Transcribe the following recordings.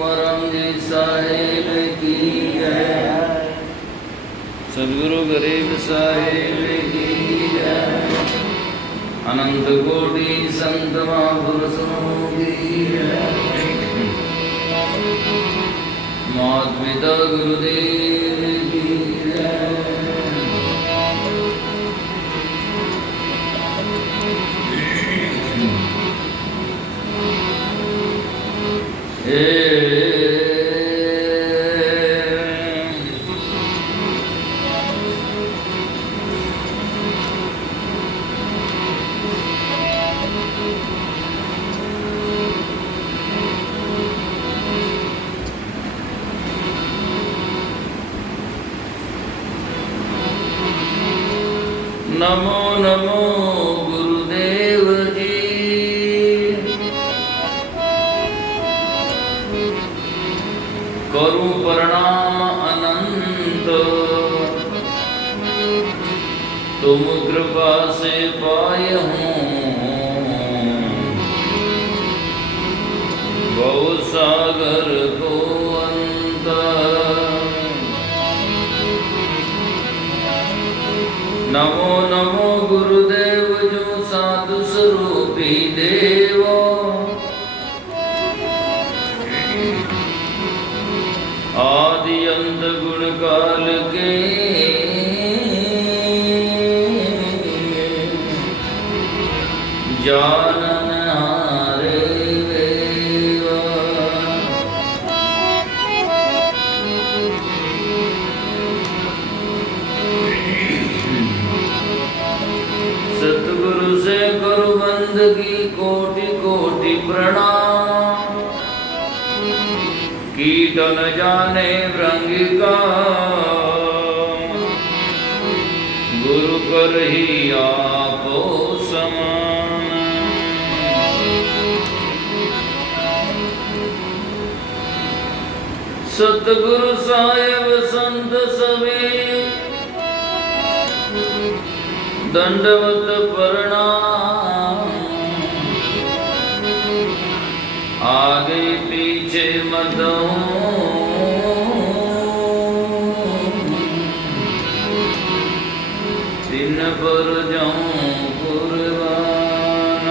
तुमरम जी साहेब की जय। सद्गुरु गरीब साहेब की जय। अनंत कोटि संत महापुरुषों की जय। माता पिता गुरुदेव की जय। नमो नमो गुरुदेव जी। करूं प्रणाम अनंत, तुम कृपा से पाए हूँ बहु सागर को अंत। नमो नमो गुरुदेव जो साधु स्वरूपी देव। आदि अंत गुण काल के जानन हारे देवा। सतगुरु से करो बंदगी कोटि कोटि प्रणाम। कीट न जाने भृंग का गुरु कर ही आपो समान। सतगुरु साहेब संत सभी दंडवत प्रणाम। आगे पीछे मत दिन पर जाऊं कुर्बान।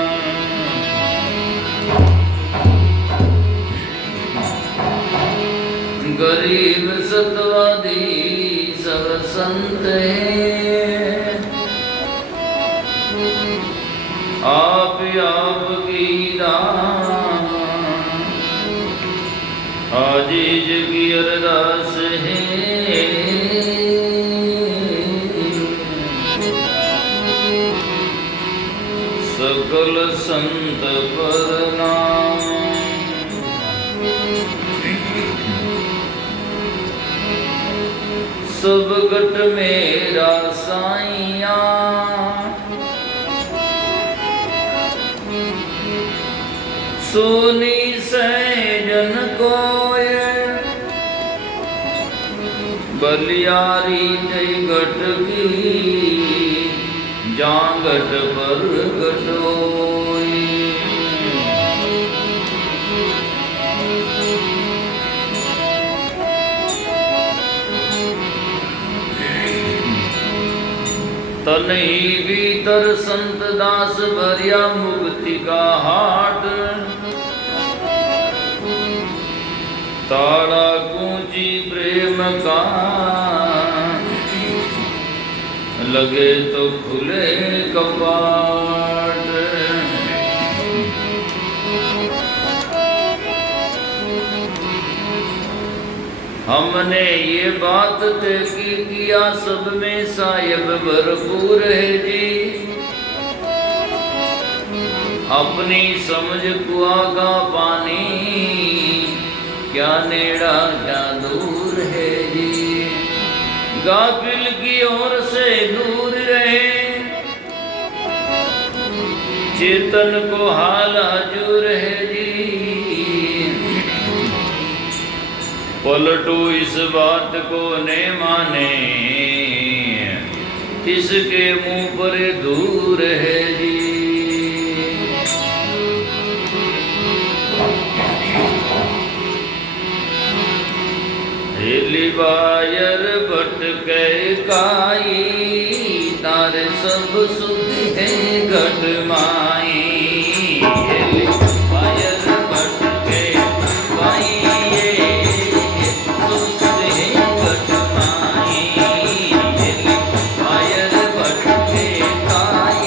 गरीब सतवादी सब संत हैं। आप की दान आजीज की अरदास है। सकल संत प्रणाम। सब गट मेरा साइया सोनी सैजन कोय। बलियारी जय गट की जांगट पर गटोई। तनही भीतर संत दास भरिया मुक्ति का हाट। ताड़ा कूंची प्रेम का लगे तो खुले कपाट। हमने ये बात तय की किया सब में साहिब भरपूर है जी। अपनी समझ कुआ का पानी क्या नेड़ा क्या दूर है जी। गाफिल की ओर से दूर रहे चेतन को हाल हजूर है जी। पलटू इस बात को ने माने इसके मुंह पर दूर है जी। लिवायर भटके काई तारे सब सुख है घट माई लिवायर भटके काई सब सुख है घट माई लिवायर भटके काई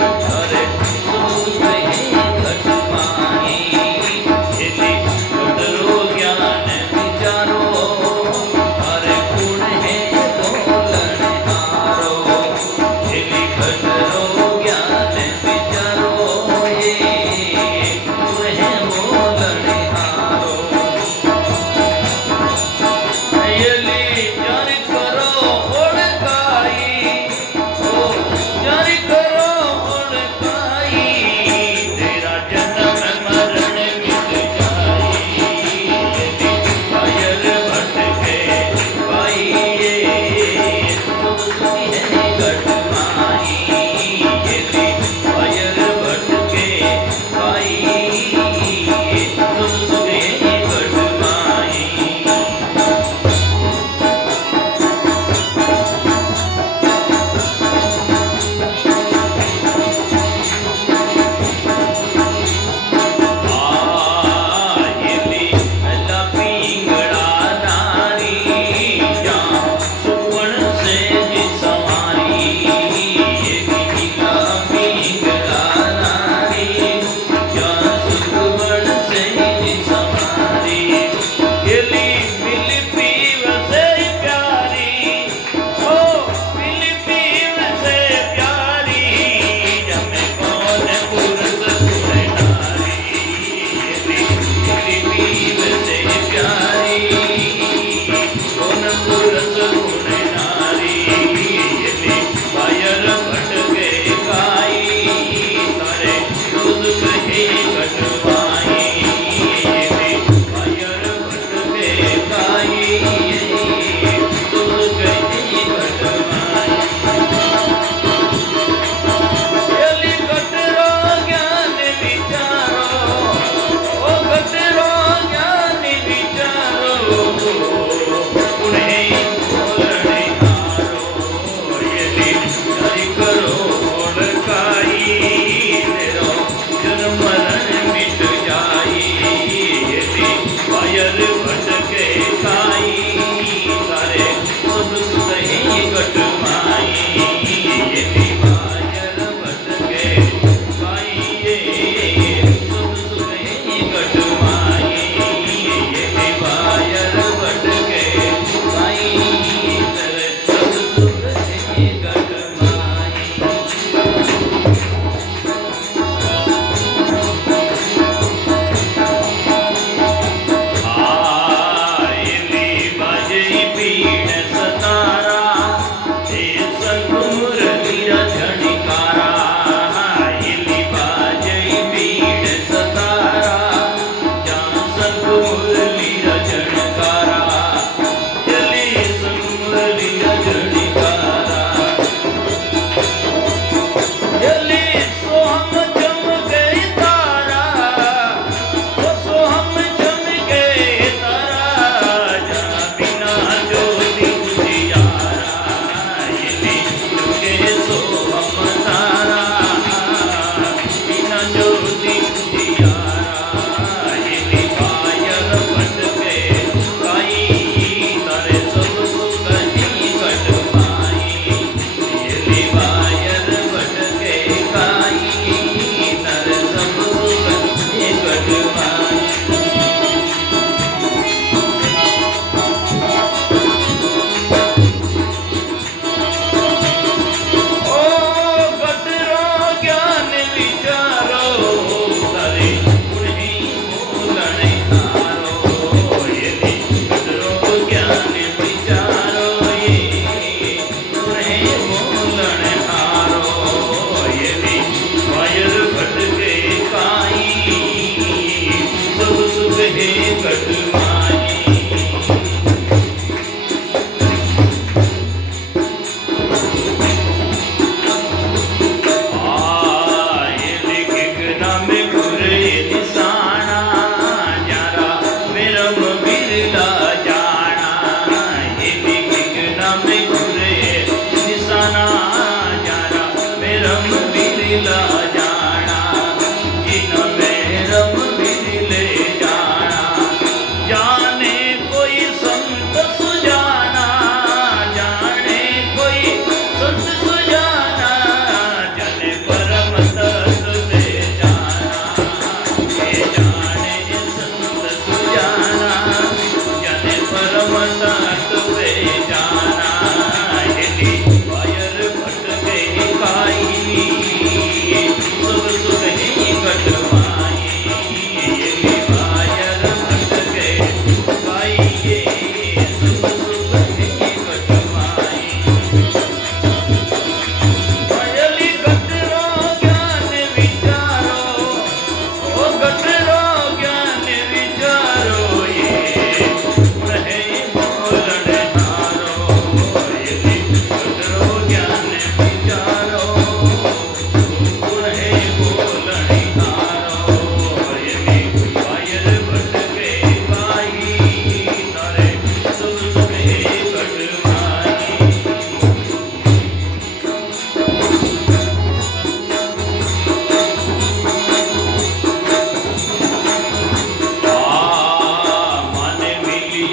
तारे सब सुख है घट माई घटरो ज्ञान विचारो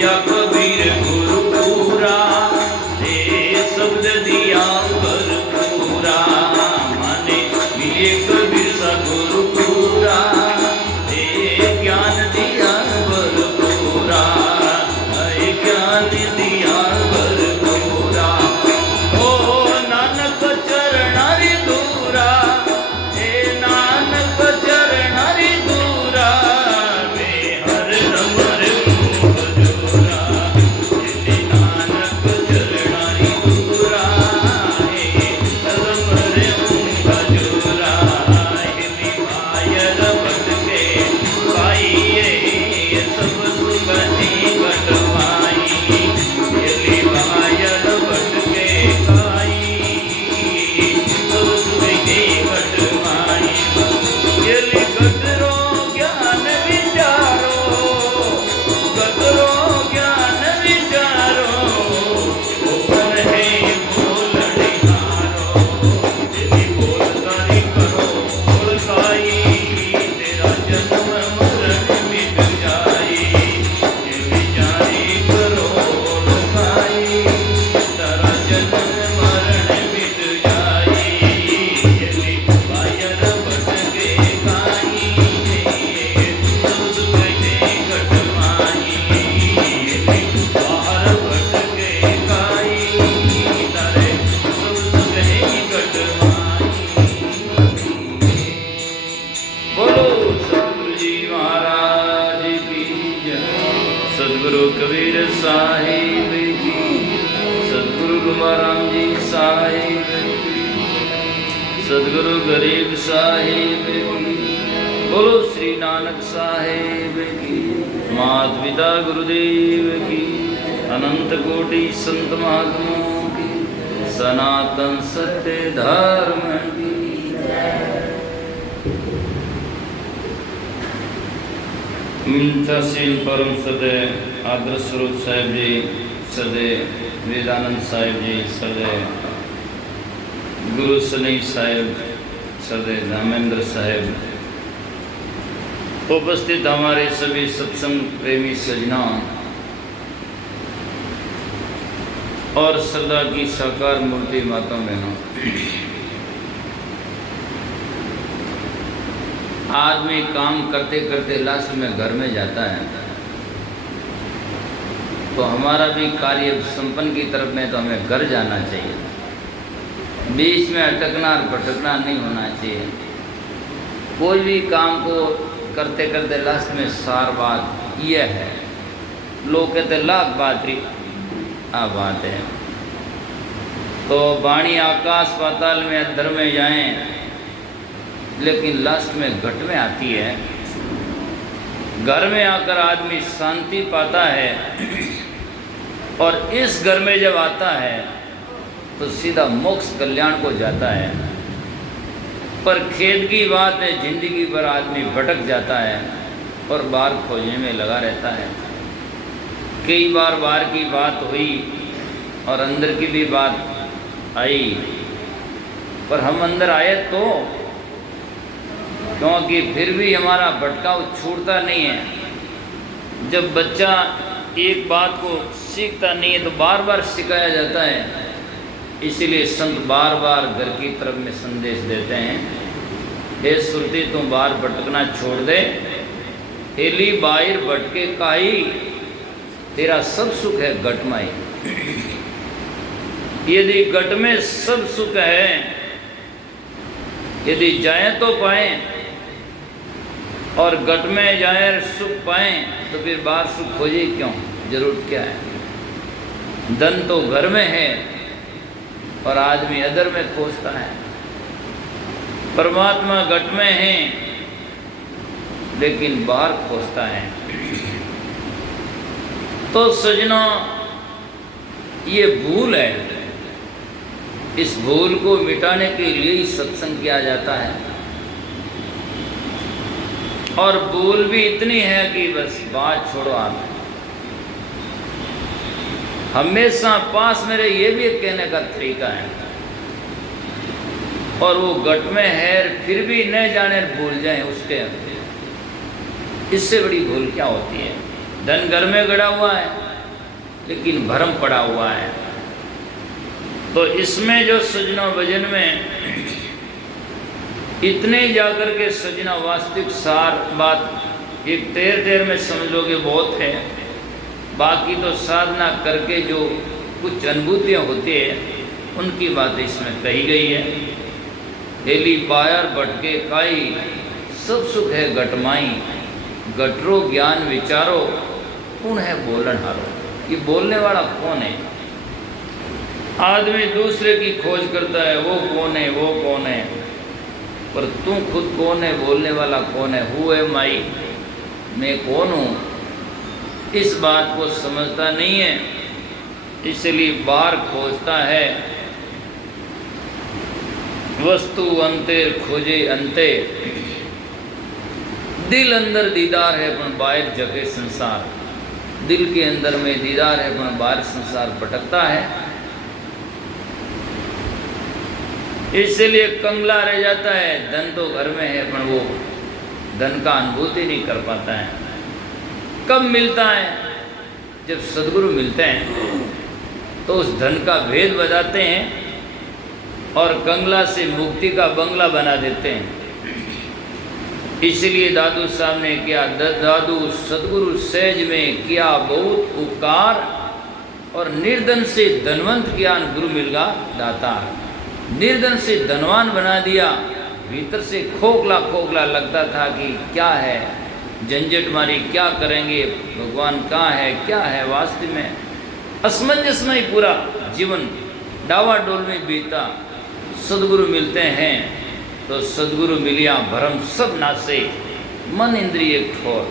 किया कबीर गुरु पूरा, दे शब्द दिया भरपूरा। माने मिले कबीर सा गुरु पूरा, दे ज्ञान दिया भरपूरा, ज्ञान दिया भरपूरा। ओ नानक चरणारी दूरा, हे नानक चरणारी दूरा, मैं हर नमर भजोरा। हे नानक चरणारी दूरा, हे नमर भजोरा। हे निभायर भटके पाइए सब सुगति घटवाई, हे निभायर भटके पाई सब सुगति घटवाई। ये गतरो ज्ञान विचारो, गतरो ज्ञान विचारो, ओपन है बोलनिहारो। यदि बोलतारी करो बोलताई, तेरा जन्म मरण मिट जाई। यदि जारी करो बोलताई, तेरा जन्म मरण मिट जाई। यदि बायर भटके काई, सब सुगति घटवाई। यदि बाहर भटके काई, तारे सब सुगति घटवाई। बोलो सतगुरु जी महाराज की जय। सतगुरु कबीर साहिब की, सतगुरु गुमाराम जी साहिब की, सतगुरु गरीब साहिब की। बोलो श्री नानक साहिब की। मात पिता गुरुदेव की, अनंत कोटि संत महात्माओं की, सनातन सत्य धर्म की। मिंथासीन परम सदैव आदर स्वरूप साहिब जी, सदैव वेदानंद साहिब जी, सदैव गुरु सनई साहिब, सदैव धामेंद्र साहिब, उपस्थित हमारे सभी सत्संग प्रेमी सजना और श्रद्धा की साकार मूर्ति माता बहनों। आदमी काम करते करते लास्ट में घर में जाता है, तो हमारा भी कार्य संपन्न की तरफ में तो हमें घर जाना चाहिए। बीच में अटकना और भटकना नहीं होना चाहिए। कोई भी काम को करते करते लास्ट में सार बात यह है, लोग कहते लाख बात री आ बात है। तो वाणी आकाश पाताल में अंदर में जाएं, लेकिन लास्ट में घट में आती है। घर में आकर आदमी शांति पाता है, और इस घर में जब आता है तो सीधा मोक्ष कल्याण को जाता है। पर खेद की बात है, जिंदगी भर आदमी भटक जाता है और बाहर खोजने में लगा रहता है। कई बार बाहर की बात हुई और अंदर की भी बात आई, पर हम अंदर आए तो, क्योंकि फिर भी हमारा भटकाव छूटता नहीं है। जब बच्चा एक बात को सीखता नहीं है तो बार बार सिखाया जाता है। इसीलिए संत बार बार घर की तरफ में संदेश देते हैं, हे सुरती तुम बाहर भटकना छोड़ दे, एली बाहर भटके काई, तेरा सब सुख है घटमाई। यदि घट में सब सुख है, यदि जाए तो पाए, और घट में जाए सुख पाए, तो फिर बाहर सुख खोजे क्यों, जरूरत क्या है। धन तो घर में है और आदमी अदर में खोजता है। परमात्मा घट में है लेकिन बाहर खोजता है। तो सजना, ये भूल है। इस भूल को मिटाने के लिए ही सत्संग किया जाता है। और भूल भी इतनी है कि बस बात छोड़ो आप। हमेशा पास मेरे ये भी एक कहने का तरीका है, और वो घट में है फिर भी न जाने भूल जाए उसके, इससे बड़ी भूल क्या होती है। धन घर में गड़ा हुआ है, लेकिन भ्रम पड़ा हुआ है। तो इसमें जो सजना भजन में इतने जाकर के सजना वास्तविक सार बात एक टेर में समझ लोगे बहुत है। बाकी तो साधना करके जो कुछ अनुभूतियाँ होती है उनकी बात इसमें कही गई है। हेली बायर भटके काई, सब सुख है गटमाई, गटरो ज्ञान विचारो, कौन है बोलन हारो। ये बोलने वाला कौन है? आदमी दूसरे की खोज करता है, वो कौन है, वो कौन है, पर तू खुद कौन है? बोलने वाला कौन है? हु एम आई, मैं कौन हूँ? इस बात को समझता नहीं है, इसलिए बाहर खोजता है। वस्तु अंतेर खोजे अंते, दिल अंदर दीदार है पण बाहर जगे संसार। दिल के अंदर में दीदार है पण बाहर संसार भटकता है। इसलिए कंगला रह जाता है। धन तो घर में है पर वो धन का अनुभूति नहीं कर पाता है। कब मिलता है? जब सद्गुरु मिलते हैं तो उस धन का भेद बताते हैं और कंगला से मुक्ति का बंगला बना देते हैं। इसलिए दादू साहब ने किया, दादू सद्गुरु सहज में किया बहुत उपकार, और निर्धन से धनवंत ज्ञान गुरु मिलगा दातार। निर्धन से धनवान बना दिया। भीतर से खोखला खोखला लगता था कि क्या है झंझट मारी, क्या करेंगे, भगवान कहाँ है, क्या है। वास्तव में असमंजस में ही पूरा जीवन डावाडोल में बीता। सद्गुरु मिलते हैं तो सद्गुरु मिलिया भरम सब नासे, मन इंद्रिय ठोर,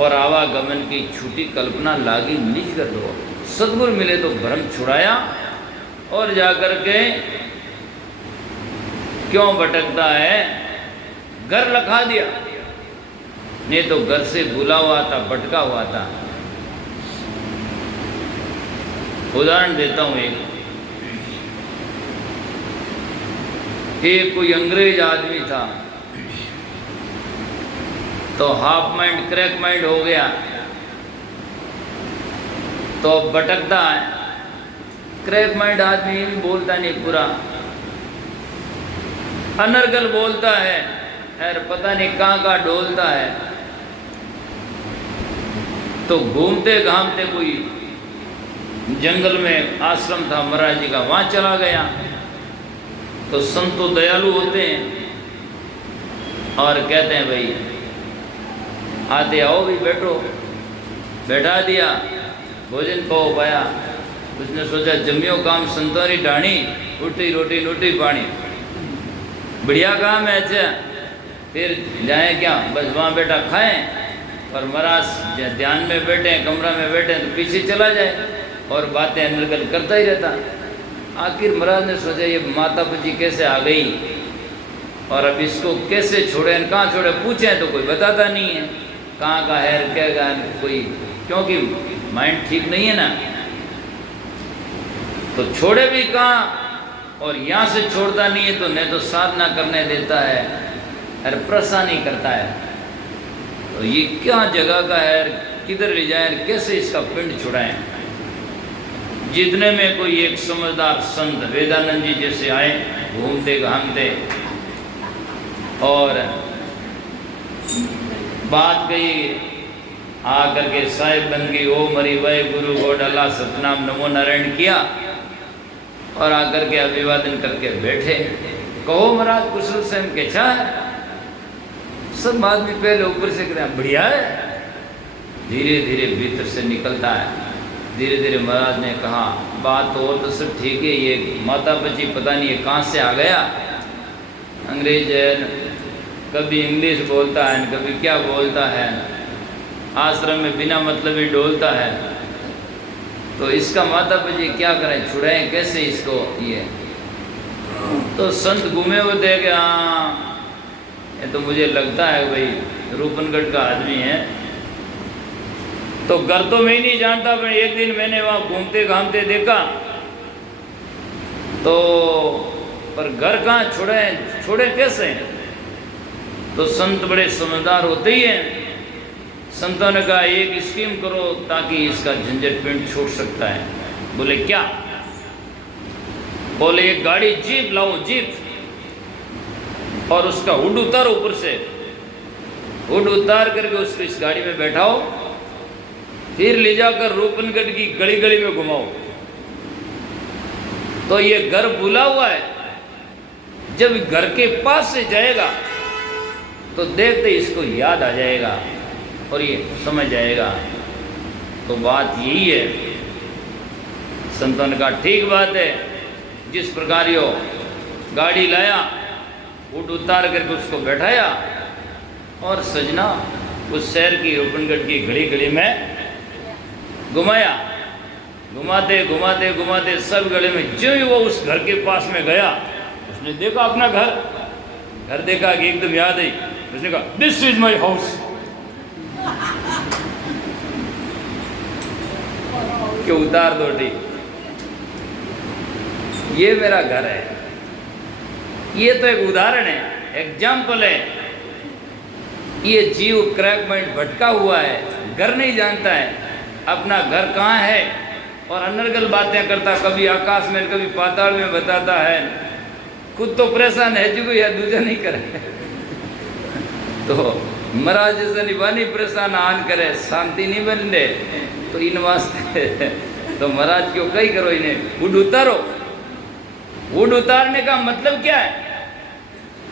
और आवागमन की छूटी कल्पना लागी निज कर दो। सद्गुरु मिले तो भ्रम छुड़ाया और जाकर के क्यों भटकता है, घर लखा दिया। नहीं तो घर से भूला हुआ था, भटका हुआ था। उदाहरण देता हूँ एक कोई अंग्रेज आदमी था, तो हाफ माइंड क्रैक माइंड हो गया, तो भटकता है। क्रैक माइंड आदमी बोलता नहीं पूरा, अनर्गल बोलता है, यार पता नहीं कहाँ कहाँ डोलता है। तो घूमते घामते कोई जंगल में आश्रम था महाराज जी का, वहाँ चला गया। तो संत तो दयालु होते हैं और कहते हैं भाई आते आओ भी बैठो। बैठा दिया, भोजन पाओ पाया। उसने सोचा जमियो काम संतोरी ढाणी, उठी रोटी लूटी पानी, बढ़िया काम है। अच्छा फिर जाए क्या, बस वहाँ बैठा खाएं, और महाराज ध्यान में बैठे, कमरा में बैठे तो पीछे चला जाए और बातें अनर्गल करता ही रहता। आखिर महाराज ने सोचा ये माता पिता कैसे आ गई और अब इसको कैसे छोड़े, कहाँ छोड़े, पूछें तो कोई बताता नहीं है कहाँ का है, क्या का कोई, क्योंकि माइंड ठीक नहीं है ना। तो छोड़े भी कहाँ, और यहाँ से छोड़ता नहीं है तो नहीं तो साधना करने देता है, अरे परेशानी करता है। तो ये क्या जगह का है, किधर ले जाए, कैसे इसका पिंड छुड़ाएं। जितने में कोई एक समझदार संत वेदानंद जी जैसे आए, घूमते घामते, और बात कही, आकर के साहिब बन गई, ओ मरी वह गुरु गोड अल्लाह सतनाम नमो नारायण किया, और आकर के अभिवादन करके बैठे। कहो महाराज कुशल से हम कैसा है? सब आदमी पहले ऊपर से करें बढ़िया है, धीरे धीरे भीतर से निकलता है। धीरे धीरे महाराज ने कहा बात और तो सब ठीक है, ये माता बच्ची पता नहीं है कहाँ से आ गया। अंग्रेज है, कभी इंग्लिश बोलता है, कभी क्या बोलता है, आश्रम में बिना मतलब ही डोलता है। तो इसका माता पिता क्या करें, छुड़ाएं कैसे इसको? ये तो संत घूमे हुए थे कि हाँ ये तो मुझे लगता है भाई रूपनगढ़ का आदमी है। तो घर तो मैं ही नहीं जानता, पर एक दिन मैंने वहाँ घूमते घामते देखा तो, पर घर कहाँ छोड़े कैसे? तो संत बड़े समझदार होते ही हैं, संतों ने कहा एक स्कीम करो ताकि इसका झंझट पिंड छूट सकता है। बोले क्या? बोले एक गाड़ी जीप लाओ, जीप, और उसका हुड उतारो, ऊपर से हुड उतार करके उसको इस गाड़ी में बैठाओ, फिर ले जाकर रूपनगढ़ की गली गली में घुमाओ। तो ये घर बुला हुआ है, जब घर के पास से जाएगा तो देखते इसको याद आ जाएगा और ये समझ जाएगा। तो बात यही है। संतों ने कहा ठीक बात है। जिस प्रकार यो गाड़ी लाया, ऊँट उतार करके उसको बैठाया और सजना उस शहर की रूपनगढ़ की गली गली में घुमाया। घुमाते घुमाते घुमाते सब गली में, जो ही वो उस घर के पास में गया, उसने देखा अपना घर देखा कि एकदम याद आई। उसने कहा दिस इज माई हाउस। कि उतार दो, ठीक, ये मेरा घर है। ये तो एक उदाहरण है, एग्जाम्पल है। ये जीव क्रैक माइंड भटका हुआ है, घर नहीं जानता है अपना घर कहाँ है, और अनर्गल बातें करता, कभी आकाश में कभी पाताल में बताता है। खुद तो परेशान है जो या दूजा नहीं करे। तो महाराज जैसे निभानी परेशान आन करे, शांति नहीं बन दे, तो इन वास्ते तो महाराज क्यों कही करो, इन्हें वुड उतारो। वुड उतारने का मतलब क्या है?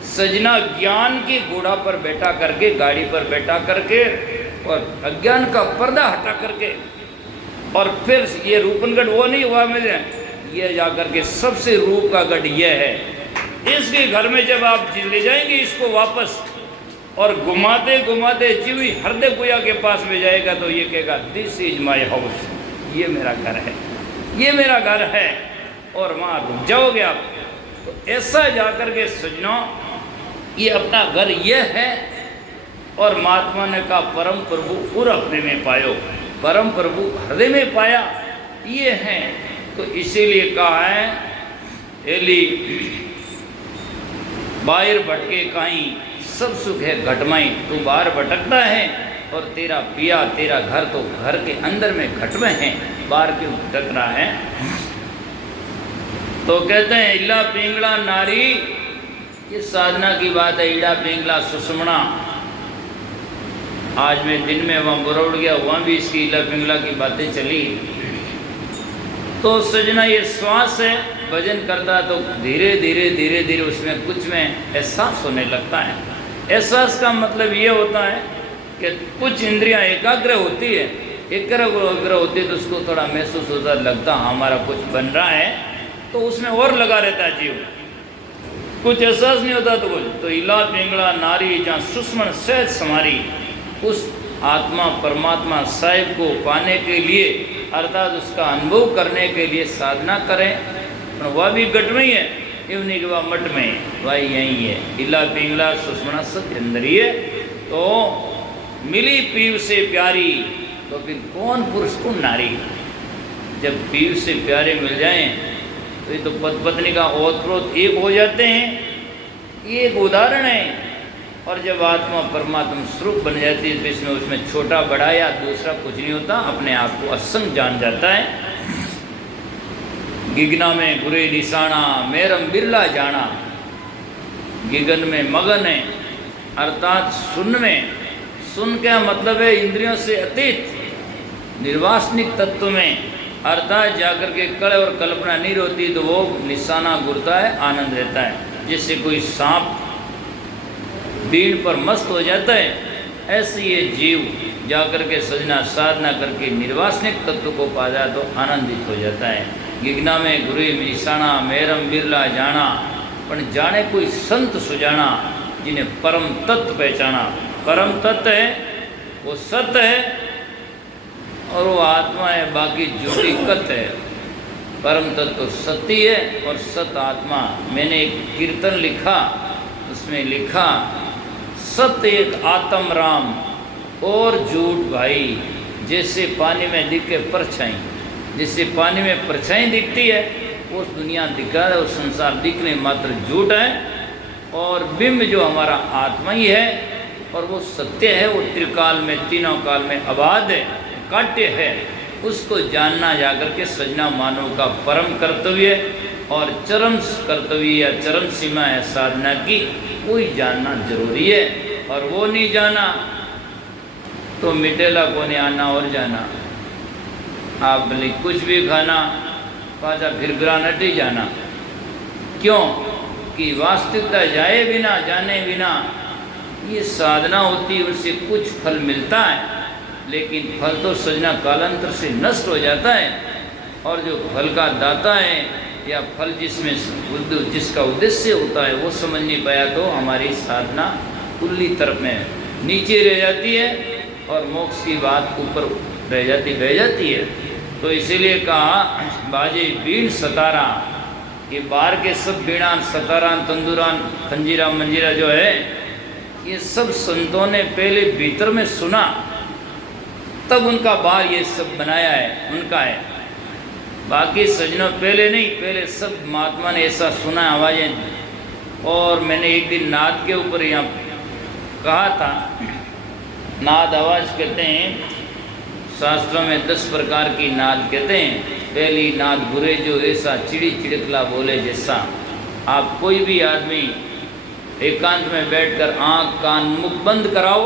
सजना ज्ञान के घोड़ा पर बैठा करके, गाड़ी पर बैठा करके, और अज्ञान का पर्दा हटा करके, और फिर ये रूपनगढ़ वो नहीं हुआ मेरे, ये जाकर के सबसे रूप का गढ़ ये है। इसके घर में जब आप ले जाएंगे इसको वापस, और घुमाते घुमाते जीवी हृदय गुया के पास में जाएगा, तो ये कहेगा दिस इज माई हाउस, ये मेरा घर है, ये मेरा घर है, और वहाँ रुक जाओगे आप। तो ऐसा जाकर के सजना ये अपना घर ये है। और महात्मा ने कहा परम प्रभु उर अपने में पायो, परम प्रभु हृदय में पाया, ये है। तो इसीलिए कहा है एली बाहर भटके काई, सब सुख है घटमाई। तू बाहर भटकता है और तेरा पिया, तेरा घर तो घर के अंदर में घट में है, बाहर क्यों भटक रहा है? तो कहते हैं इला पिंगला नारी, ये साधना की बात है। ईड़ा पिंगला सुषमणा, आज मैं दिन में वहाँ बुरौड़ गया, वहाँ भी इसकी इला पिंगला की बातें चली। तो सजना ये श्वास है, भजन करता तो धीरे धीरे धीरे धीरे उसमें कुछ में एहसास होने लगता है। एहसास का मतलब ये होता है कि कुछ इंद्रियां एकाग्र होती है, एकाग्र होती है तो उसको थोड़ा महसूस होता, लगता हमारा कुछ बन रहा है, तो उसमें और लगा रहता है जीव। कुछ एहसास नहीं होता तो कुछ। तो इला पिंगला नारी, जहाँ सुषमण सहज समारी, उस आत्मा परमात्मा साहिब को पाने के लिए, अर्थात उसका अनुभव करने के लिए साधना करें। वह भी गट में ही है, इवनी के वह मठ में, वह यही है। इला पिंगला सुषमणा सत्यंदरीय। तो मिली पीव से प्यारी, तो फिर कौन पुरुष कौन नारी? जब पीव से प्यारे मिल जाएं तो ये तो पति पत्नी का ओतप्रोत एक हो जाते हैं, ये एक उदाहरण है। और जब आत्मा परमात्मा स्वरूप बन जाती है तो इसमें उसमें छोटा बड़ा या दूसरा कुछ नहीं होता, अपने आप को असंग जान जाता है। गिगना में गुरे निशाना, मेरम बिरला जाना। गिगन में मगन है, अर्थात सुन में। सुन क्या मतलब है? इंद्रियों से अतीत निर्वासनिक तत्व में, अर्थात जाकर के कल और कल्पना नहीं होती तो वो निशाना गुरता है, आनंद रहता है। जैसे कोई सांप बीड़ पर मस्त हो जाता है, ऐसे ये जीव जाकर के सजना साधना करके निर्वासनिक तत्व को पा जाए तो आनंदित हो जाता है। गिगना में गुरु निशाना, मेरम बिरला जाना, पर जाने कोई संत सुजाना, जिन्हें परम तत्व पहचाना। परम तत्व है वो सत्य है और वो आत्मा है, बाकी झूठी कत है। परम तत्व सत्य है और सत आत्मा। मैंने एक कीर्तन लिखा, उसमें लिखा सत्य एक आत्म राम और झूठ भाई। जैसे पानी में दिखे परछाई, जैसे पानी में परछाई दिखती है वो दुनिया दिखा है, और संसार दिखने मात्र झूठ है। और बिंब जो हमारा आत्मा ही है और वो सत्य है, वो त्रिकाल में तीनों काल में आबाद है, काट्य है, उसको जानना जाकर के सजना मानव का परम कर्तव्य और चरम कर्तव्य या चरम सीमा है साधना की, वही जानना जरूरी है। और वो नहीं जाना तो मिटेला को नहीं आना और जाना, आप भले कुछ भी खाना पाचा फिर ग्रानट ही जाना। क्यों कि वास्तविकता जाए बिना जाने बिना ये साधना होती है, उससे कुछ फल मिलता है, लेकिन फल तो सजना कालांतर से नष्ट हो जाता है। और जो फल का दाता है या फल जिसका उद्देश्य होता है वो समझ नहीं पाया तो हमारी साधना कुल्ली तरफ में नीचे रह जाती है और मोक्ष की बात ऊपर रह जाती है। तो इसीलिए कहा बाजे बीण सतारा, ये बाहर के सब बीणान सतारान तंदूरान खंजीरा मंजीरा जो है ये सब संतों ने पहले भीतर में सुना, तब उनका बाहर ये सब बनाया है, उनका है। बाकी सजनों पहले नहीं, पहले सब महात्मा ने ऐसा सुना आवाज़ें। और मैंने एक दिन नाद के ऊपर यहाँ कहा था, नाद आवाज़ कहते हैं शास्त्रों में 10 प्रकार की नाद कहते हैं। पहली नाद बुरे जो ऐसा चिड़ी चिड़कला बोले जैसा। आप कोई भी आदमी एकांत में बैठकर आँख कान मुख बंद कराओ,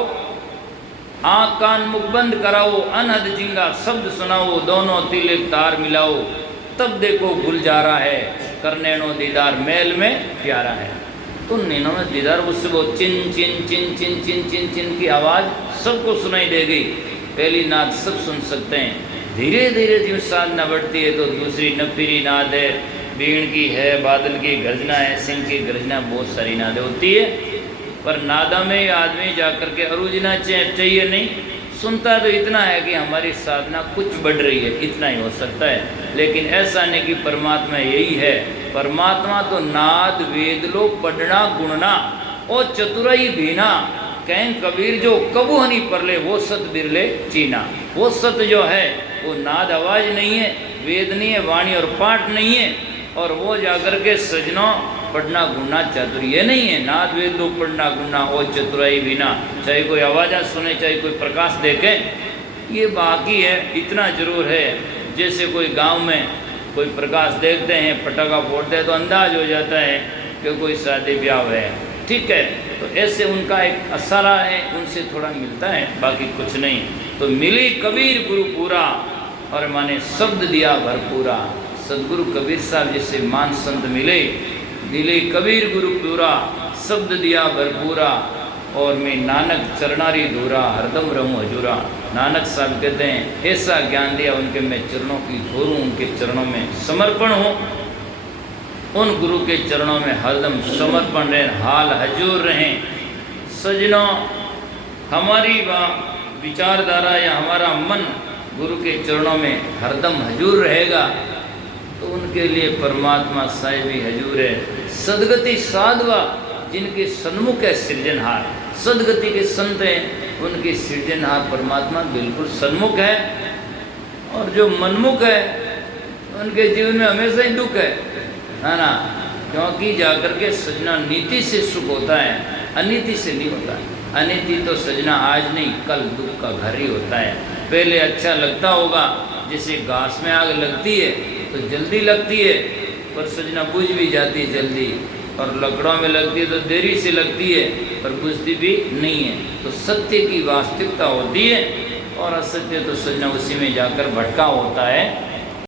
आँख कान मुख बंद कराओ, अनहद जिंगा शब्द सुनाओ, दोनों तिलक तार मिलाओ, तब देखो गुल जा रहा है, करनैनो दीदार मैल में प्यारा है। तो नैनो में दीदार उससे वो चिन चिन चिन चिन चिन चिन चिन की आवाज़ सबको सुनाई देगी। पहली नाद सब सुन सकते हैं। धीरे धीरे जो साधना बढ़ती है तो दूसरी नफीरी नाद है, बीण की है, बादल की गर्जना है, सिंह की गर्जना, बहुत सारी नादें होती है। पर नादा में आदमी जाकर के अरुजना चाहिए नहीं, सुनता तो इतना है कि हमारी साधना कुछ बढ़ रही है, इतना ही हो सकता है। लेकिन ऐसा नहीं कि परमात्मा यही है। परमात्मा तो नाद वेद लो पढ़ना गुणना और चतुराई भीना, कहें कबीर जो कबू हनी परले वो सत बिरले चीना। वो सत जो है वो नाद आवाज़ नहीं है, वेद नहीं है, वाणी और पाठ नहीं है, और वो जाकर के सजनों पढ़ना गुणना चातुर्य नहीं है। नाद वेद लो पढ़ना गुणना और चतुराई बिना, चाहे कोई आवाज़ सुने चाहे कोई प्रकाश देखे, ये बाकी है। इतना जरूर है जैसे कोई गांव में कोई प्रकाश देखते हैं, पटाखा फोड़ते हैं तो अंदाज हो जाता है कि कोई शादी ब्याह है, ठीक है। तो ऐसे उनका एक असरा है, उनसे थोड़ा मिलता है, बाकी कुछ नहीं। तो मिली कबीर गुरु पूरा और माने शब्द दिया भरपूरा। सदगुरु कबीर साहब जैसे मान संत मिले, मिले कबीर गुरु पूरा, शब्द दिया भरपूरा, और मैं नानक चरणारी धूरा, हरदम रहूं हजूरा। नानक साहब कहते हैं ऐसा ज्ञान दिया उनके, मैं चरणों की धूरूं, उनके चरणों में समर्पण हूँ, उन गुरु के चरणों में हरदम समर्पण रहें, हाल हजूर रहें। सजनों, हमारी विचारधारा या हमारा मन गुरु के चरणों में हरदम हजूर रहेगा तो उनके लिए परमात्मा साहिब ही हजूर है। सदगति साधवा जिनके सन्मुख है सृजनहार, सदगति के संत हैं उनके सृजनहार परमात्मा बिल्कुल सन्मुख है। और जो मनमुख है उनके जीवन में हमेशा ही दुख है ना, क्योंकि जाकर के सजना नीति से सुख होता है, अनीति से नहीं होता है। अनीति तो सजना आज नहीं कल दुख का घर ही होता है। पहले अच्छा लगता होगा, जैसे घास में आग लगती है तो जल्दी लगती है पर सजना बुझ भी जाती है जल्दी, और लकड़ों में लगती है तो देरी से लगती है पर बुझती भी नहीं है। तो सत्य की वास्तविकता होती है और असत्य तो सजना उसी में जाकर भटका होता है।